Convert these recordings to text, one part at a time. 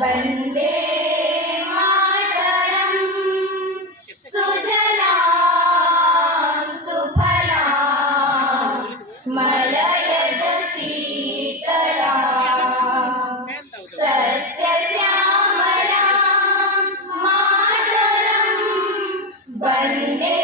वन्दे मातरम् सुजलां सुफलां मलयज शीतलां सस्यश्यामलां मातरं वन्दे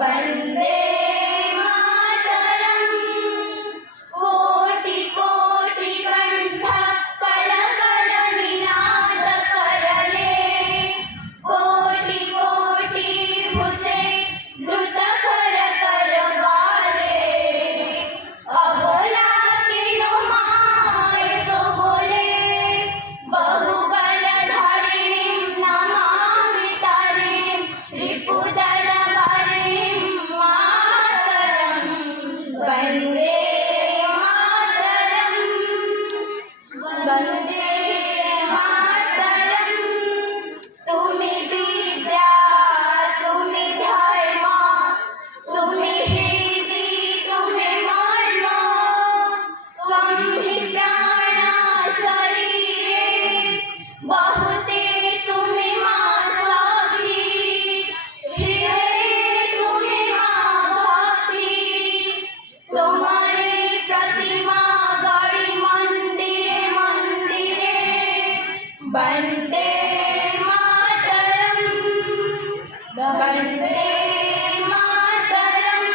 वन्दे मातरम् कोटि कोटि कंठ कल कल निनाद करले कोटि कोटि भुजे द्रुत कर कर वाले अबोला किनो माय तो बोले बहुबल धारिणीं नमामि तारिणीं रिपुदल वन्दे मातरम् वन्दे मातरम् तुम्ही विद्या तुम्ही धर्म तुम्ही हृदि तुम्ही मर्म त्वं हि प्राणा शरीरे बहुते तुम्ही मा शक्ति हृदये तुम्ही मा भक्ति तुम्हारे प्रतिमा गढ़ी मंदिरे मंदिरे वन्दे मातरम् वन्दे मातरम्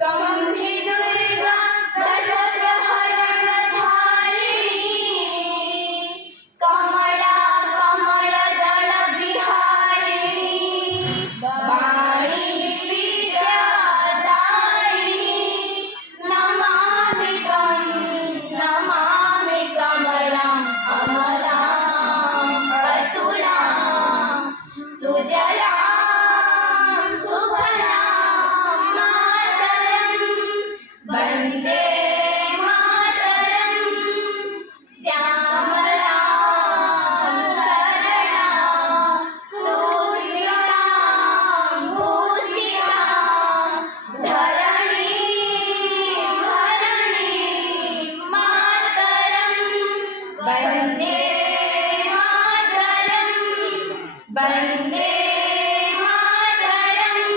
त्वं हि दुर्गा दश प्रहरण धारिणी कमला कमल दल विहारिणी वाणी विद्यादायिनी नमामि कमलाम् अमलाम् अतुलाम् सुजलां सुफलां मातरम् वन्दे मातरम् श्यामलां सरलां सुस्मितां भूषितां धरणीं मातरम् वन्दे मातरम् वन्दे मातरम्।